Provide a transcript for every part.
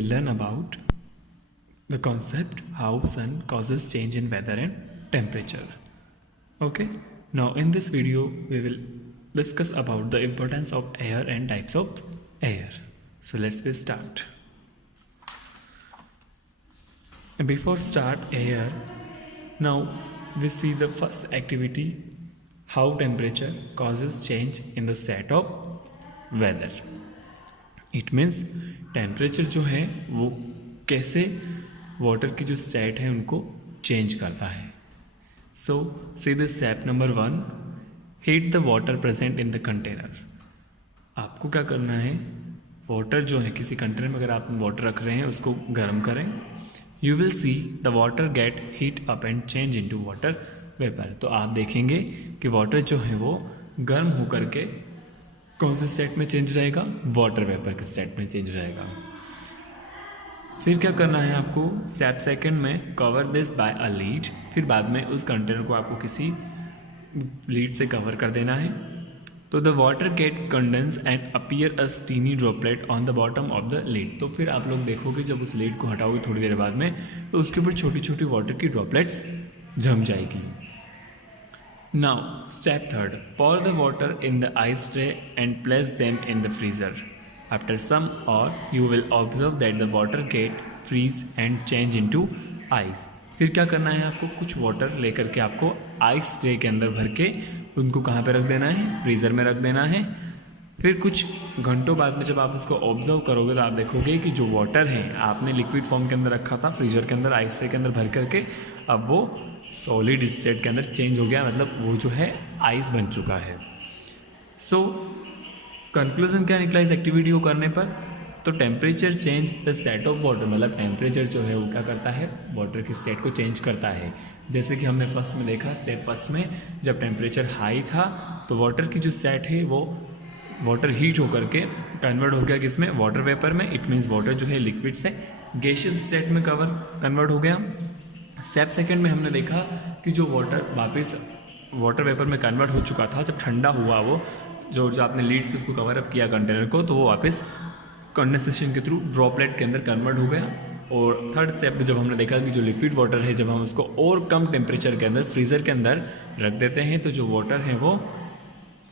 will learn about the concept how sun causes change in weather and temperature. Okay, now in this video we will discuss about the importance of air and types of air. So let's start. Before start air, now we see the first activity, how temperature causes change in the state of weather. It means temperature जो है वो कैसे water की जो state है उनको change करता है. So see the step number 1, heat the water present in the container. आपको क्या करना है, वाटर जो है किसी कंटेनर में अगर आप वाटर रख रहे हैं उसको गर्म करें. You will see the water get heat up and change into water vapour. तो आप देखेंगे कि वाटर जो है वो गर्म होकर के कौन से स्टेट में चेंज हो जाएगा, वाटर वेपर के स्टेट में चेंज हो जाएगा. फिर क्या करना है आपको, स्टेप सेकंड में cover this by a lead. फिर बाद में उस कंटेनर को आपको किसी लीड से कवर कर देना है. तो the water get condense and appear a steamy droplet on the bottom of the lid. तो फिर आप लोग देखोगे जब उस लीड को हटाओगे थोड़ी देर बाद में तो उसके ऊपर छोटी छोटी वाटर की ड्रॉपलेट्स जम जाएगी. Now, step third, pour the water in the ice tray and place them in the freezer. After some hour, you will observe that the water get freeze and change into ice. फिर क्या करना है आपको, कुछ water लेकर के आपको ice tray के अंदर भर के उनको कहाँ पे रख देना है, फ्रीज़र में रख देना है. फिर कुछ घंटों बाद में जब आप इसको ऑब्जर्व करोगे तो आप देखोगे कि जो वाटर है आपने लिक्विड फॉर्म के अंदर रखा था फ्रीजर के अंदर आइस ट्रे के अंदर भर करके, अब वो सॉलिड स्टेट के अंदर चेंज हो गया, मतलब वो जो है आइस बन चुका है. सो कंक्लूजन क्या निकला इस एक्टिविटी को करने पर, तो temperature change the state of water, मतलब टेम्परेचर जो है वो क्या करता है, वाटर की स्टेट को चेंज करता है. जैसे कि हमने फर्स्ट में देखा, स्टेप फर्स्ट में जब टेम्परेचर हाई था तो वाटर की जो स्टेट है वो वाटर हीट होकर के कन्वर्ट हो गया किसमें, वाटर वेपर में. इट मीन्स वाटर जो है लिक्विड से गैसियस स्टेट में कन्वर्ट हो गया. स्टेप सेकंड में हमने देखा कि जो वाटर वापस वाटर वेपर में कन्वर्ट हो चुका था, जब ठंडा हुआ वो जो आपने लीड से उसको कवर अप किया कंटेनर को, तो वो वापस कंडेंसेशन के थ्रू ड्रॉपलेट के अंदर कन्वर्ट हो गया. और थर्ड स्टेप में जब हमने देखा कि जो लिक्विड वाटर है जब हम उसको और कम टेम्परेचर के अंदर फ्रीज़र के अंदर रख देते हैं तो जो वाटर है वो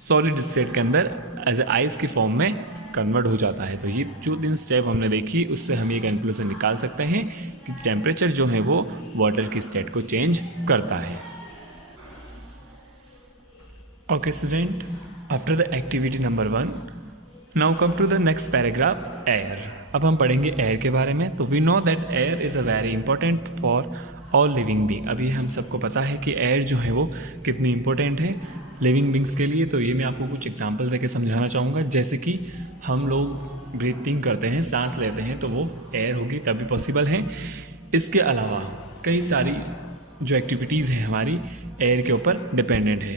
सॉलिड स्टेट के अंदर एज ए आइस की फॉर्म में कन्वर्ट हो जाता है. तो ये जो 3 स्टेप हमने देखी उससे हम ये कंक्लूजन निकाल सकते हैं कि टेम्परेचर जो है वो वाटर की स्टेट को चेंज करता है. Okay student, after the activity number 1, now come to the next paragraph, air. अब हम पढ़ेंगे एयर के बारे में. तो we know that air is a very important for all living being. अभी हम सबको पता है कि एयर जो है वो कितनी इंपॉर्टेंट है लिविंग बींग्स के लिए. तो ये मैं आपको कुछ एग्जांपल देके समझाना चाहूँगा. जैसे कि हम लोग ब्रीथिंग करते हैं, सांस लेते हैं, तो वो एयर होगी तभी पॉसिबल है. इसके अलावा कई सारी जो एक्टिविटीज़ हैं हमारी एयर के ऊपर डिपेंडेंट है.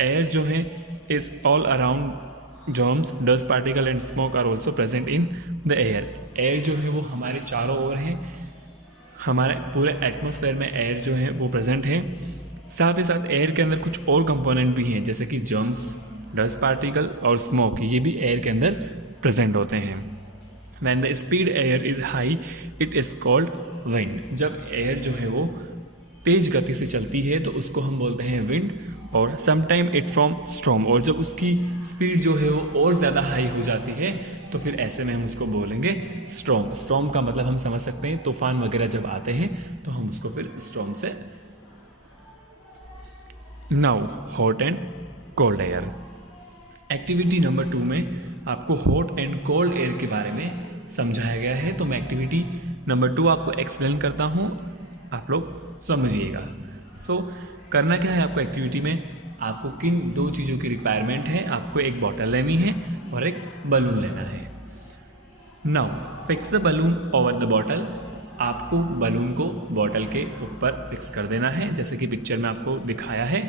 एयर जो है is all around germs, dust particle and smoke are also present in the air. Air जो है वो हमारे चारों ओर है, हमारे पूरे एटमॉस्फेयर में एयर जो है वो प्रेजेंट है. साथ ही साथ एयर के अंदर कुछ और कंपोनेंट भी हैं जैसे कि जर्म्स, डस्ट पार्टिकल और स्मोक, ये भी एयर के अंदर प्रेजेंट होते हैं. When the speed air is high it is called wind. जब एयर जो है वो तेज गति से चलती है तो उसको हम बोलते हैं विंड. और समटाइम इट फ्रॉम स्टॉर्म, और जब उसकी स्पीड जो है वो और ज़्यादा हाई हो जाती है तो फिर ऐसे में हम उसको बोलेंगे स्टॉर्म. स्टॉर्म का मतलब हम समझ सकते हैं, तूफान वगैरह जब आते हैं तो हम उसको फिर स्टॉर्म से. Now hot and cold air. Activity number 2 में आपको हॉट एंड कोल्ड एयर के बारे में समझाया गया है. तो मैं एक्टिविटी नंबर 2 आपको एक्सप्लेन करता हूँ, आप लोग समझिएगा. सो करना क्या है आपको एक्टिविटी में, आपको किन 2 चीज़ों की रिक्वायरमेंट है. आपको एक बॉटल लेनी है और एक बलून लेना है. Now fix the balloon over the bottle. आपको बलून को बॉटल के ऊपर फिक्स कर देना है जैसे कि पिक्चर में आपको दिखाया है.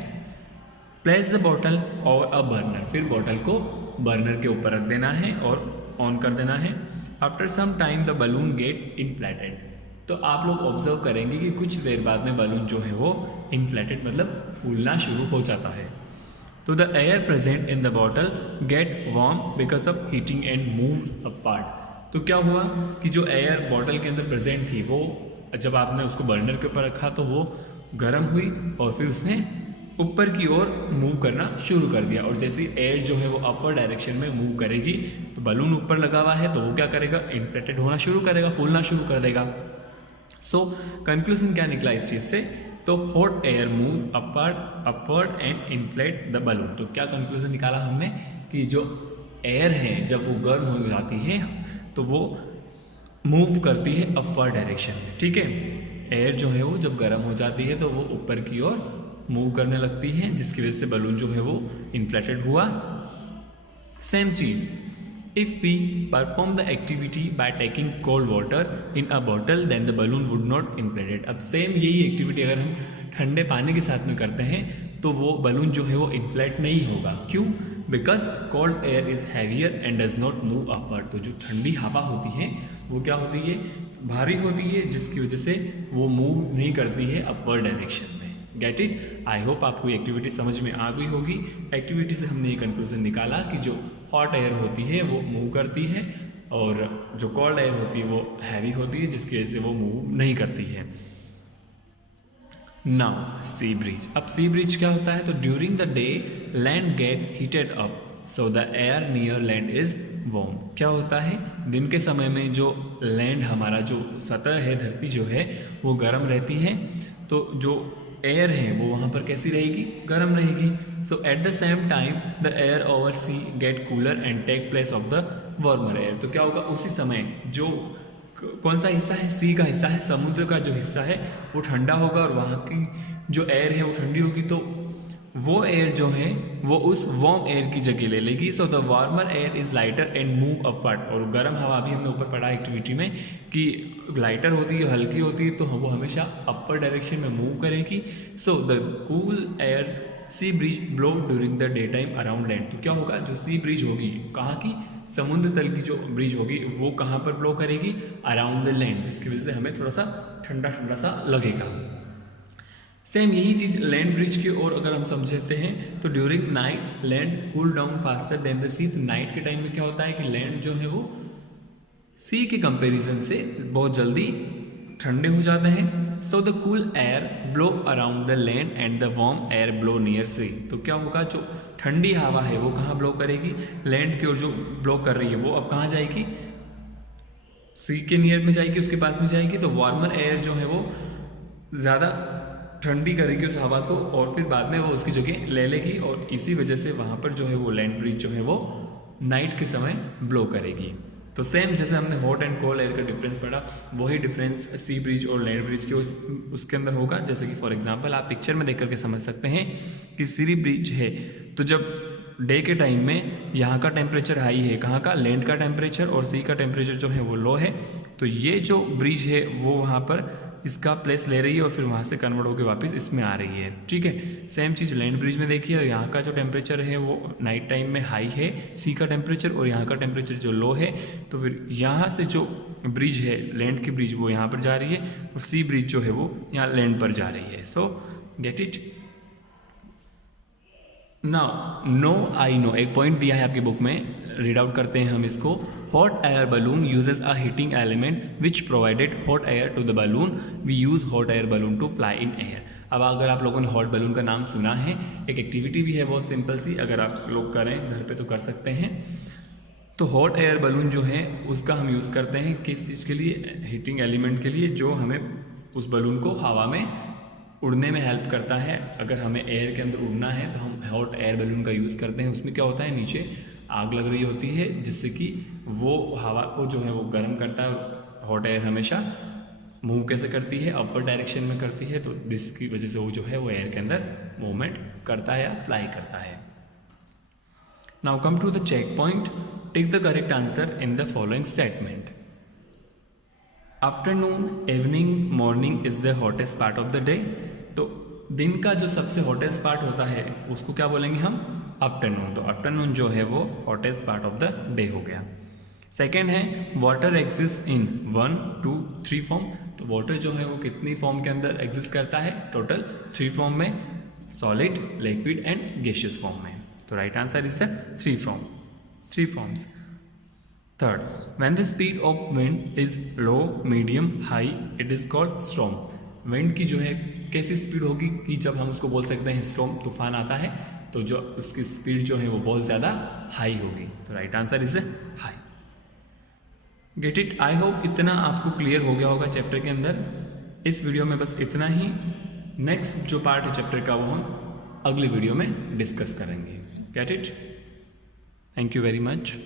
Place the bottle over a burner. फिर बॉटल को बर्नर के ऊपर रख देना है और ऑन कर देना है. After some time the balloon get inflated. तो आप लोग ऑब्जर्व करेंगे कि कुछ देर बाद में बलून जो है वो इन्फ्लेटेड मतलब फूलना शुरू हो जाता है. तो the air present in the bottle get warm because of heating and moves upward. तो क्या हुआ कि जो एयर बॉटल के अंदर प्रेजेंट थी वो जब आपने उसको बर्नर के ऊपर रखा तो वो गर्म हुई और फिर उसने ऊपर की ओर मूव करना शुरू कर दिया। और जैसे एयर जो है वो अपवर्ड डायरेक्शन में मूव करेगी तो बलून ऊपर लगा हुआ है तो वो क्या करेगा, इन्फ्लेटेड होना शुरू करेगा, फूलना शुरू कर देगा। सो कंक्लूजन क्या निकला इस चीज़ से, तो hot air moves upward and inflate the balloon. तो क्या कंक्लूजन निकाला हमने कि जो एयर है जब वो गर्म हो जाती है तो वो मूव करती है अपवर्ड डायरेक्शन में, ठीक है। एयर जो है वो जब गर्म हो जाती है तो वो ऊपर की ओर मूव करने लगती है, जिसकी वजह से बलून जो है वो इन्फ्लेटेड हुआ। सेम चीज, if we perform the activity by taking cold water in a bottle then the balloon would not inflated. अब सेम यही एक्टिविटी अगर हम ठंडे पानी के साथ में करते हैं तो वो बलून जो है वो इन्फ्लेट नहीं होगा। क्यों? Because cold air is heavier and does not move upward. तो जो ठंडी हवा होती है वो क्या होती है, भारी होती है, जिसकी वजह से वो मूव नहीं करती है अपवर्ड डायरेक्शन में। Get it? आई होप आपको एक्टिविटी समझ में आ गई होगी। एक्टिविटी से हमने ये कंक्लूजन निकाला कि जो हॉट एयर होती है वो मूव करती है और जो कोल्ड एयर होती है वो हैवी होती है, जिसकी वजह से वो मूव नहीं करती है। Now sea breeze. अब सी ब्रीज क्या होता है, तो during the day land gate heated up so the air near land is warm. क्या होता है, दिन के समय में जो लैंड हमारा जो सतह है, धरती जो है वो गर्म रहती है, तो जो एयर है वो वहाँ पर कैसी रहेगी, गर्म रहेगी। So at the same time the air over sea get cooler and take place of the warmer air. तो क्या होगा, उसी समय जो कौन सा हिस्सा है, सी का हिस्सा है, समुद्र का जो हिस्सा है वो ठंडा होगा और वहाँ की जो एयर है वो ठंडी होगी, तो वो एयर जो है वो उस वार्म एयर की जगह ले लेगी। So the warmer air is lighter and move upward. और गर्म हवा भी हमने ऊपर पढ़ा एक्टिविटी में कि लाइटर होती है, हल्की होती है, तो वो हमेशा अपवर्ड डायरेक्शन में मूव करेगी। सो the cool air sea breeze blow during the day time around land. तो क्या होगा, जो सी ब्रीज होगी, कहाँ की, समुद्र तल की जो ब्रिज होगी वो कहाँ पर ब्लो करेगी, अराउंड द लैंड, जिसकी वजह से हमें थोड़ा सा ठंडा ठंडा सा लगेगा। सेम यही चीज लैंड ब्रिज की ओर अगर हम समझते हैं तो during night land cool down faster than the sea. Night के टाइम में क्या होता है कि लैंड जो है वो सी के कंपैरिजन से बहुत जल्दी ठंडे हो जाते हैं। So the cool air blow around the land and the warm air blow near sea. तो क्या होगा, जो ठंडी हवा है वो कहाँ ब्लो करेगी, लैंड की ओर जो ब्लो कर रही है वो अब कहाँ जाएगी, सी के नियर में जाएगी, उसके पास में जाएगी। तो वार्मर एयर जो है वो ज़्यादा ठंडी करेगी उस हवा को और फिर बाद में वो उसकी जगह ले लेगी, और इसी वजह से वहाँ पर जो है वो लैंड ब्रिज जो है वो नाइट के समय ब्लो करेगी। तो सेम जैसे हमने हॉट एंड कोल्ड एयर का डिफरेंस पढ़ा, वही डिफरेंस सी ब्रिज और लैंड ब्रिज के उसके अंदर होगा। जैसे कि फॉर एग्जांपल आप पिक्चर में देख करके समझ सकते हैं कि सी ब्रिज है तो जब डे के टाइम में यहाँ का टेम्परेचर हाई है, कहाँ का, लैंड का टेम्परेचर, और सी का टेम्परेचर जो है वो लो है, तो ये जो ब्रिज है वो वहाँ पर इसका प्लेस ले रही है और फिर वहाँ से कन्वर्ट होकर वापस इसमें आ रही है, ठीक है। सेम चीज़ लैंड ब्रिज में देखिए, यहाँ का जो टेम्परेचर है वो नाइट टाइम में हाई है, सी का टेम्परेचर, और यहाँ का टेम्परेचर जो लो है, तो फिर यहाँ से जो ब्रिज है लैंड की ब्रिज वो यहाँ पर जा रही है और सी ब्रिज जो है वो यहाँ लैंड पर जा रही है। So get it. Now no I know, एक पॉइंट दिया है आपकी बुक में, रीड आउट करते हैं हम इसको। Hot air balloon uses a heating element which provided hot air to the balloon, we use hot air balloon to fly in air. अब अगर आप लोगों ने हॉट बलून का नाम सुना है, एक एक्टिविटी भी है बहुत सिंपल सी, अगर आप लोग करें घर पे तो कर सकते हैं। तो हॉट एयर बलून जो है उसका हम यूज़ करते हैं किस चीज़ के लिए, हीटिंग एलिमेंट के लिए, जो हमें उस बलून को हवा में उड़ने में हेल्प करता है। अगर हमें एयर के अंदर उड़ना है तो हम हॉट एयर बलून का यूज़ करते हैं। उसमें क्या होता है, नीचे आग लग रही होती है जिससे कि वो हवा को जो है वो गर्म करता है। हॉट एयर हमेशा मूव कैसे करती है, अपवर्ड डायरेक्शन में करती है, तो जिसकी वजह से वो जो है वो एयर के अंदर मूवमेंट करता है या फ्लाई करता है। Now come to the check point, take the correct answer in the following statement. Afternoon, evening, morning is the hottest part of the day. तो दिन का जो सबसे हॉटेस्ट पार्ट होता है उसको क्या बोलेंगे हम, आफ्टरनून। तो आफ्टरनून जो है वो hottest part of the day हो गया। सेकेंड है वाटर एग्जिस्ट इन 1, 2, 3 फॉर्म। तो वाटर जो है वो कितनी फॉर्म के अंदर एग्जिस्ट करता है, टोटल 3 फॉर्म में, solid, liquid and gaseous form में। तो right answer is 3 forms. Third, when the speed of wind is low, medium, high, it is called storm. Wind की जो है कैसी स्पीड होगी कि जब हम उसको बोल सकते हैं स्टॉर्म, तूफान आता है, तो जो उसकी स्पीड जो है वो बहुत ज़्यादा हाई होगी। तो right answer is high. Get it? I hope इतना आपको क्लियर हो गया होगा चैप्टर के अंदर। इस वीडियो में बस इतना ही। नेक्स्ट जो पार्ट है चैप्टर का वो हम अगली वीडियो में डिस्कस करेंगे। Get it? Thank you very much.